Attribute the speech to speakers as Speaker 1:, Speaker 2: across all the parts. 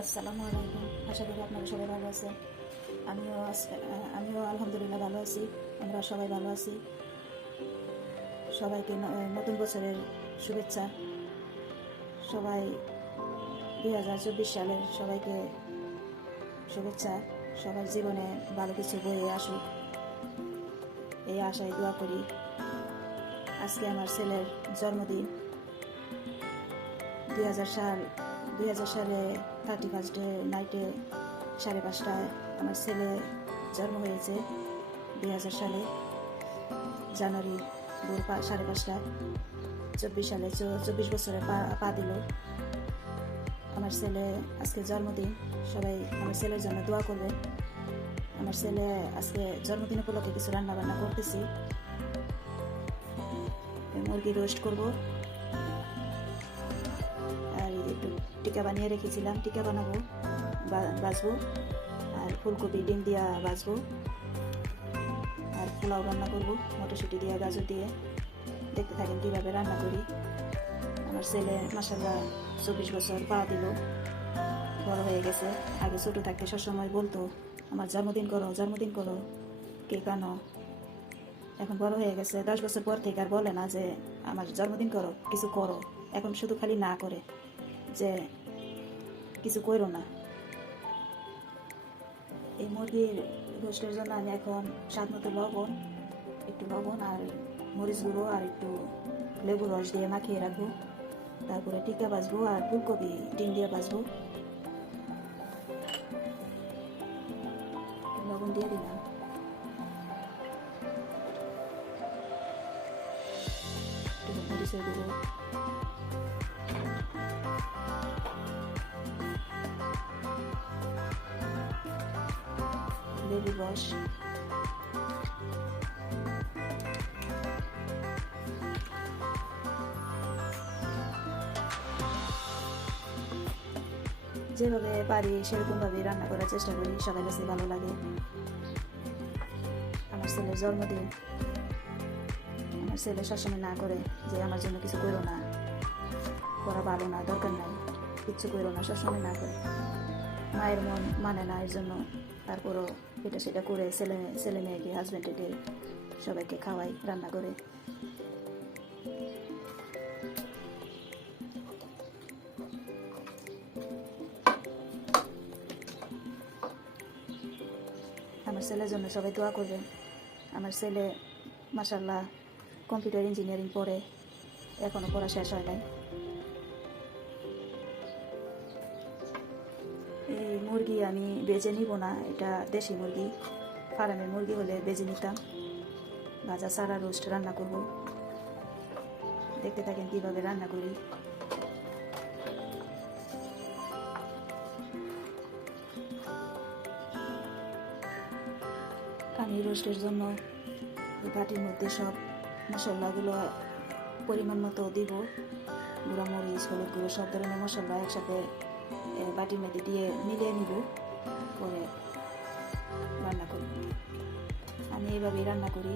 Speaker 1: আসসালামু আলাইকুম। আশা করি আপনারা সবাই ভালো আছেন। আমিও আমিও আলহামদুলিল্লাহ ভালো আছি। আমরা সবাই ভালো আছি। সবাইকে নতুন বছরের শুভেচ্ছা। সবাই দুই হাজার চব্বিশ সালের সবাইকে শুভেচ্ছা। সবার জীবনে ভালো কিছু বয়ে আসুক। এই আশায় দোয়া করি। আজকে আমার ছেলের জন্মদিন। দুই হাজার সাল, দুই হাজার সালে থার্টি ফার্স্টে নাইটে সাড়ে পাঁচটায় আমার ছেলে জন্ম হয়েছে দুই হাজার সালে, জানুয়ারি ভোর সাড়ে পাঁচটায়। চব্বিশ সালে চব্বিশ বছরে পা পা দিল। আমার ছেলে আজকে জন্মদিন, সবাই আমার ছেলের জন্য দোয়া করবে। আমার ছেলে আজকে জন্মদিন উপলক্ষে কিছু রান্না বান্না করতেছি। মুরগি রোস্ট করব। টিকা বানিয়ে রেখেছিলাম, টিকা বানাবো বাজবো আর ফুলকপি, ডিম দিয়া বাজবো আর পোলাও রান্না করব, মটরশুঁটি দিয়ে, গাজর দিয়ে। দেখতে থাকেন কীভাবে রান্না করি। আমার ছেলে মাসাল্লাহ চব্বিশ বছর পা দিল, বড় হয়ে গেছে। আগে ছোটো থাকতে সবসময় বলতো, আমার জন্মদিন করো জন্মদিন করো, কে কেন? এখন বড় হয়ে গেছে। দশ বছর পর থেকে আর বলে না যে, আমার জন্মদিন করো, কিছু করো। এখন শুধু খালি না করে যে কিছু করো না। এই মুরগির রোস্টের জন্য আমি এখন স্বাদ মতো লবণ, একটু লবণ আর মরিচ গুঁড়ো আর একটু লেবু রস দিয়ে মাখিয়ে রাখব। তারপরে টিকা বাজবো আর ফুলকপি, ডিম দিয়ে বাজবো লবণ দিয়ে দিলাম। মরিচের গুঁড়ো লেবু রস যেভাবে পারি সেরকমভাবে রান্না করার চেষ্টা করি সবাই কাছে ভালো লাগে। আমার ছেলের জন্মদিন। আমার ছেলে সবসময় না করে যে আমার জন্য কিছু করো না। করা ভালো না, দরকার নাই। কিচ্ছু করো না, সবসময় না করে। মায়ের মন মানে না, এর জন্য তারপরও এটা সেটা করে ছেলে ছেলে মেয়েকে হাজব্যান্ডকে সবাইকে খাওয়াই, রান্না করে। আমার ছেলের জন্য সবাই দোয়া করবেন। আমার ছেলে মাসাল্লাহ কম্পিউটার ইঞ্জিনিয়ারিং পড়ে এখনও পড়া শেষ হয় নাই। এই মুরগি আমি বেজে নিব না, এটা দেশি মুরগি। ফার্মের মুরগি হলে বেজে নিতাম। ভাজা সারা রোস্ট রান্না করব। দেখতে থাকেন কীভাবে রান্না করি। আমি রোস্টের জন্য বাটির মধ্যে সব মশলাগুলো পরিমাণ মতো দিব। গুঁড়া মরিচ হলুদ গুঁড়ো, সব ধরনের মশলা একসাথে বাটির মধ্যে দিয়ে মিলিয়ে নিব করে রান্না করব আমি এইভাবেই রান্না করি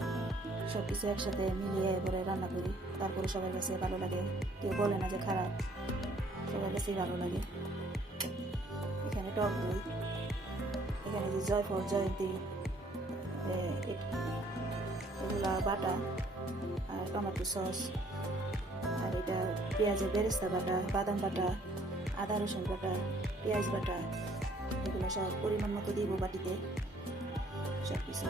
Speaker 1: সব কিছু একসাথে মিলিয়ে এবারে রান্না করি তারপরে সবার কাছে ভালো লাগে কেউ বলে না যে খারাপ সবার কাছেই ভালো লাগে এখানে টক দই এখানে যে জয়ফল জয়ন্তী এগুলা বাটা আর টমেটো সস আর এটা পেঁয়াজের বেরেস্তা বাটা বাদাম বাটা আদা রসুন বাটা পেঁয়াজ বাটা এগুলো সব পরিমাণ মতো দিব বাটিতে। সব কিছু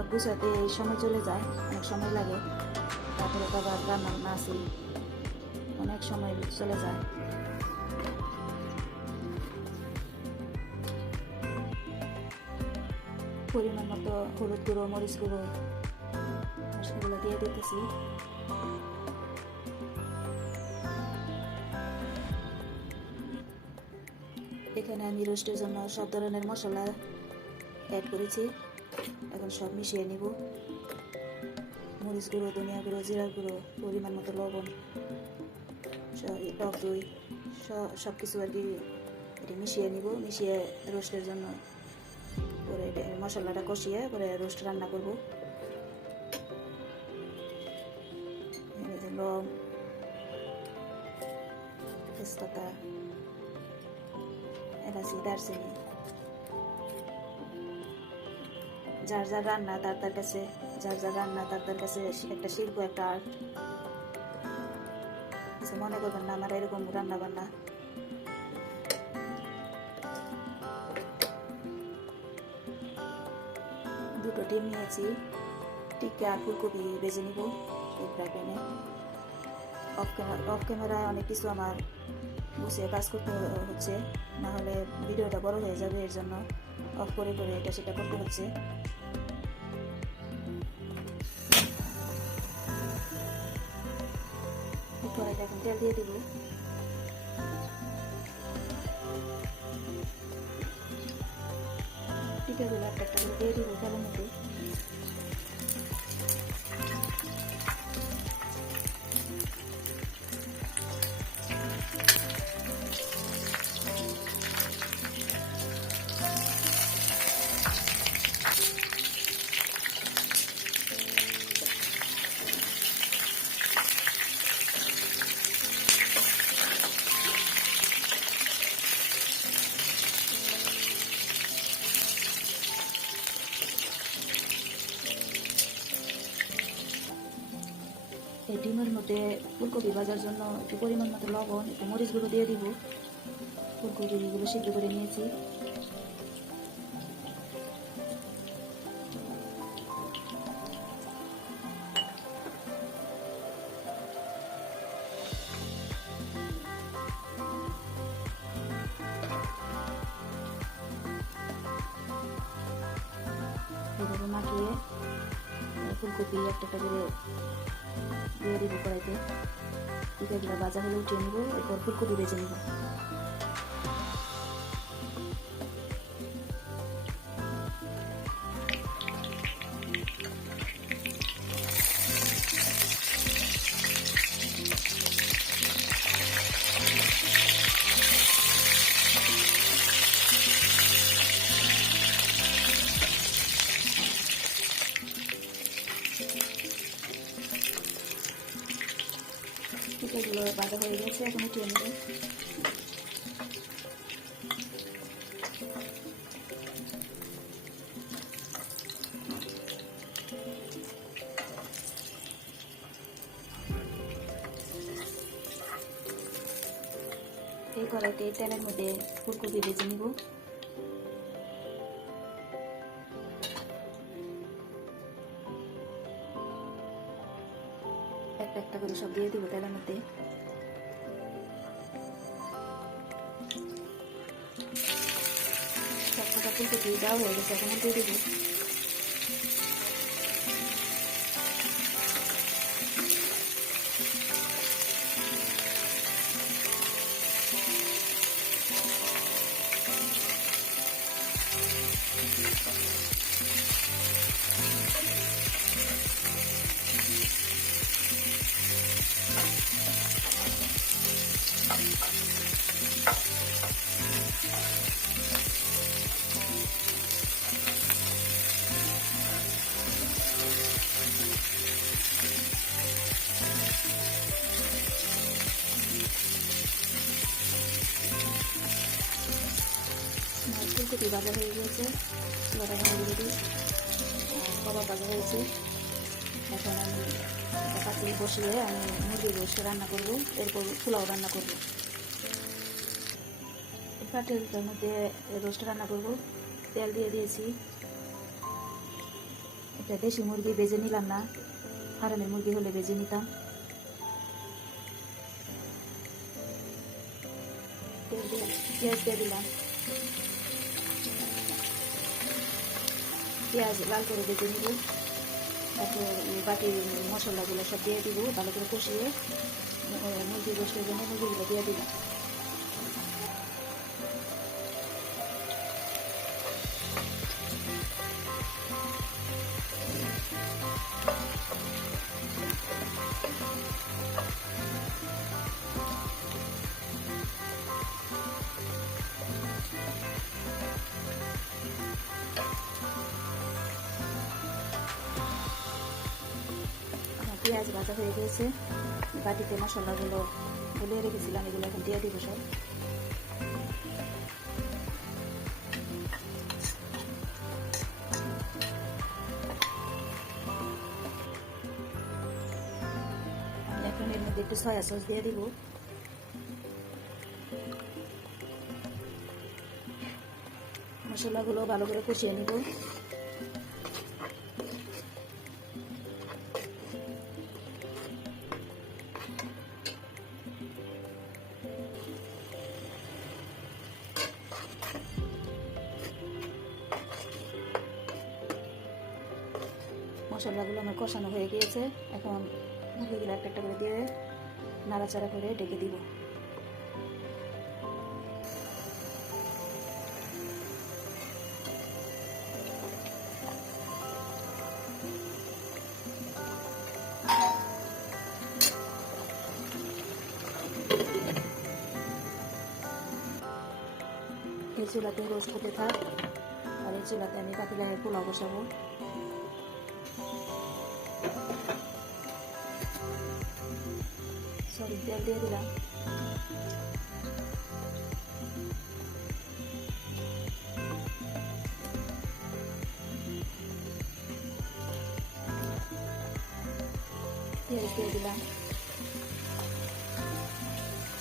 Speaker 1: সব গুছাতে এই সময় চলে যায়, অনেক সময় লাগে। তারপরে তো আবার রান্না বান্না আছে, অনেক সময় চলে যায়। পরিমাণ মতো হলুদ গুঁড়ো, মরিচ গুঁড়ো সেগুলো দিয়ে দিতেছি। এখানে আমি রোস্টের জন্য সব ধরনের মশলা অ্যাড করেছি। এখন সব মিশিয়ে নিব। মরিচ গুঁড়ো, ধনিয়া গুঁড়ো, জিরা গুঁড়ো, পরিমাণ মতো লবণ টক দই, সব কিছু আর কি এটা মিশিয়ে নিব। মিশিয়ে রোস্টের জন্য পরে মশলাটা কষিয়ে পরে রোস্ট রান্না করব। লং তেজপাতা, এলাচি, দারচিনি যার যার রান্না, তার তার কাছে, যার যার রান্না, তার তার কাছে একটা শিল্প, একটা আর্ট মনে করবেন না, আমার এরকম রান্না বান্না দুটো ডিম নিয়েছি টিকা আর ফুলকপি বেজে নিব, এই ফ্রাই প্যানে। অফ ক্যামেরা অফ ক্যামেরায় অনেক কিছু আমার বসে কাজ করতে হচ্ছে না হলে ভিডিওটা বড় হয়ে যাবে, এর জন্য অফ করে করে এটা সেটা করতে হচ্ছে। তেল দিয়ে দিব। টিকাগুলো একটা একটা দিয়ে দিব তেলের মধ্যে ডিমের মধ্যে ফুলকপি ভাজার জন্য একটু পরিমাণ মতো লবণ, একটু মরিচ গুঁড়ো দিয়ে দিব। ফুলকপিগুলো সিদ্ধ করে নিয়েছি। মাখিয়ে ফুলকপি একটা করে দিয়ে দিব কড়াইতে। পিঠাগুলো ভাজা হলে উঠিয়ে নেব এরপর ফুলকপি ভেজে নিব। পিঠাগুলো ভাজা হয়ে গেছে এখন উঠিয়ে নিব এই কড়াইতে তেলের মধ্যে ফুলকপি ভেজে নিব। সব দিয়ে দিব তেলের মধ্যে সব কটা ফুলকপি দেওয়া হয়ে গেছে এখন দিয়ে দিব। ফুলকপি ভাজা হয়ে গিয়েছে দিই আর কবাব ভাজা হয়েছে। এখন আমি পাতিল বসিয়ে আমি মুরগির গোষ্ঠ রান্না করব। এরপর পোলাও রান্না করব। পাটিলটার মধ্যে রোস্ট রান্না করব। তেল দিয়ে দিয়েছি। তো দেশি মুরগি বেজে নিলাম না। ফার্মের মুরগি হলে বেজে নিতাম। পেঁয়াজ দিয়ে দিলাম। পেঁয়াজ লাল করে বেজে নিব। তারপর বাকি মশলাগুলো সব দিয়ে দিব, ভালো করে কষিয়ে মুরগি গোষ্ঠের জন্য মুরগিগুলো দিয়ে দিলাম। পেঁয়াজ ভাজা হয়ে গিয়েছে বাটিতে মশলাগুলো গুলিয়ে রেখেছিলাম, এগুলো এখন দিয়ে দিব সব। এখন এর মধ্যে একটু সয়া সস দিয়ে দিব। মশলাগুলো ভালো করে কষিয়ে নিব। হয়ে গিয়েছে এখন মুরগিগুলো একটা একটা করে দিয়ে নাড়াচাড়া করে ডেকে দিব। চুলাতে রোজ হতে থাক, আর এই চুলাতে আমি পাতিলায় পোলাও বসাবো সরি তেল দিয়ে দিলাম। পেঁয়াজ দিয়ে দিলাম।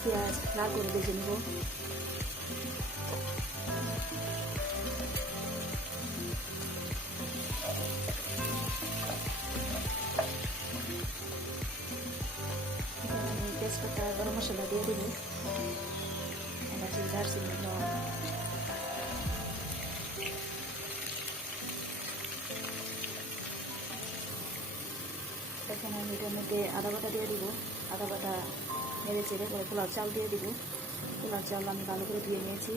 Speaker 1: পেঁয়াজ লাল করে ভেজে নিব। তেজপাতা গরম মশলা দিয়ে দিব এলাচি দারচিনি লং এখন আমি এটার মধ্যে আদা বাটা দিয়ে দিব আদা বাটা নেড়ে চেড়ে পরে পোলাও চাল দিয়ে দিব পোলাও চাল আমি ভালো করে ধুয়ে নিয়েছি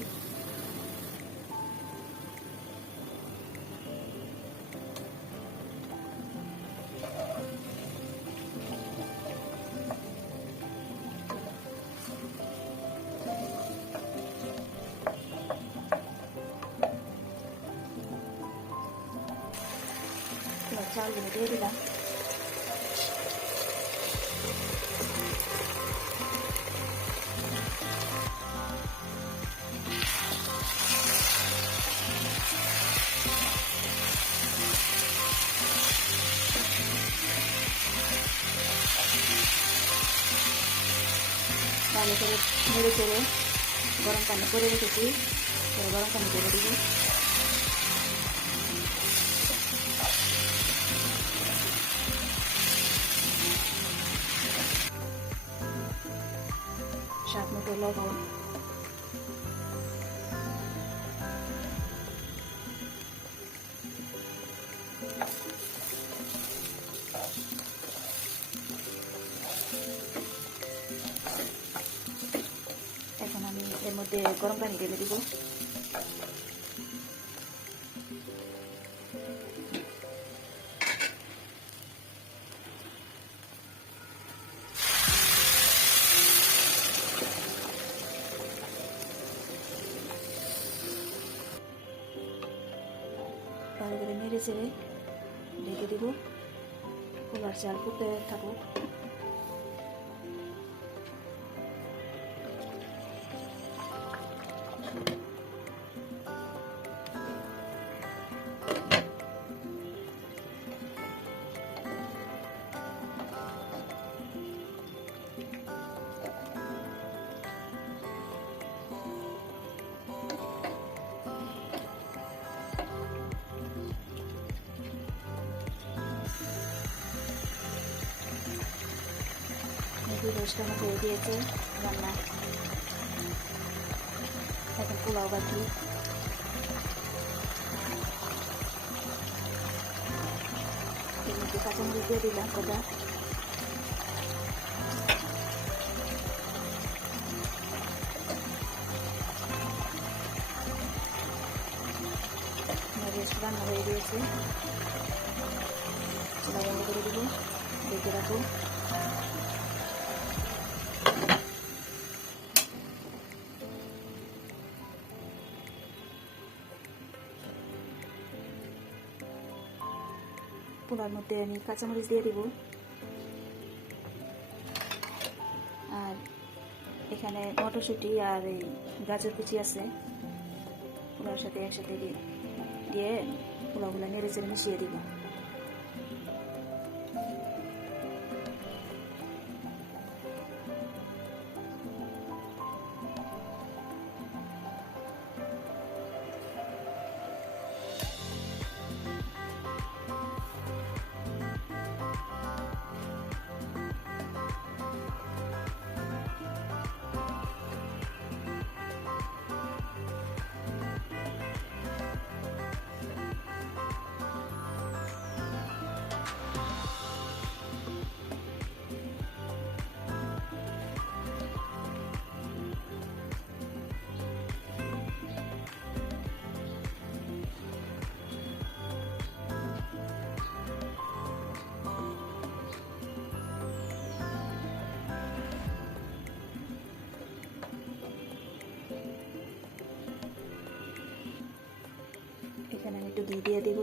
Speaker 1: চালগুলো দিয়ে দিলাম ভালো করে নেড়ে চেড়ে গরম পানি করে রেখেছি গরম পানি করে দিব করে ঢেকে দিব। এবার চাল ফুটতে থাকুক। রোস্ট আমার হয়ে গিয়েছে রান্না এখন পোলাও বাকি এর মধ্যে কাঁচামরিচ দিয়ে দিলাম কটা রেস্ট রান্না হয়ে গিয়েছে চুলা বন্ধ করে দেবো দেখে রাখো পোলার মধ্যে আমি কাঁচামরিচ দিয়ে দিব। আর এখানে মটরশুঁটি আর এই গাজর কুচি আছে। পোলার সাথে একসাথে দিয়ে দিয়ে পোলাওগুলো নেড়ে চেড়ে মিশিয়ে দিব। এখানে আমি একটু দুধ দিয়ে দিব।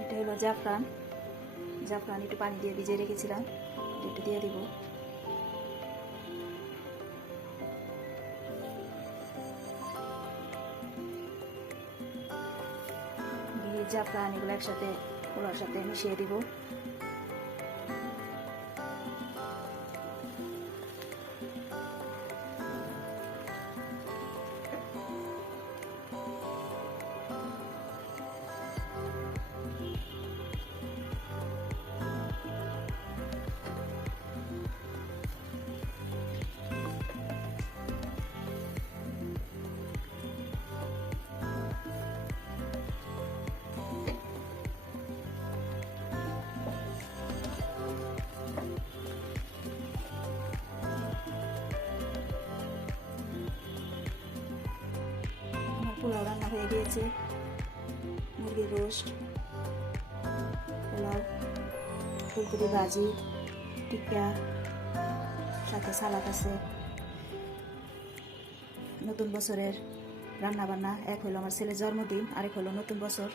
Speaker 1: এটা হলো জাফরান। জাফরান, একটু পানি দিয়ে ভিজিয়ে রেখেছিলাম। একটু দিয়ে দিব। জাফরান এগুলো একসাথে পোলার সাথে মিশিয়ে দিব। হয়ে গিয়েছে মুরগির রোস্ট, পোলাও, ফুলকপি ভাজি টিকা সাথে সালাদ আছে। নতুন বছরের রান্না বান্না এক হলো আমার ছেলের জন্মদিন, আরেক হলো নতুন বছর।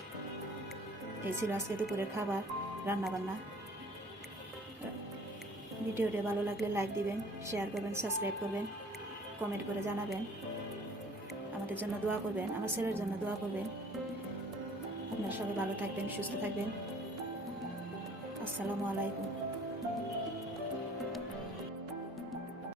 Speaker 1: এই ছিল আজকে দুপুরের খাবার রান্না বান্না ভিডিওটি ভালো লাগলে লাইক দিবেন শেয়ার করবেন সাবস্ক্রাইব করবেন কমেন্ট করে জানাবেন। আমাদের জন্য দোয়া করবেন, আমার ছেলের জন্য দোয়া করবেন। আপনারা সবাই ভালো থাকবেন, সুস্থ থাকবেন। আসসালামু আলাইকুম।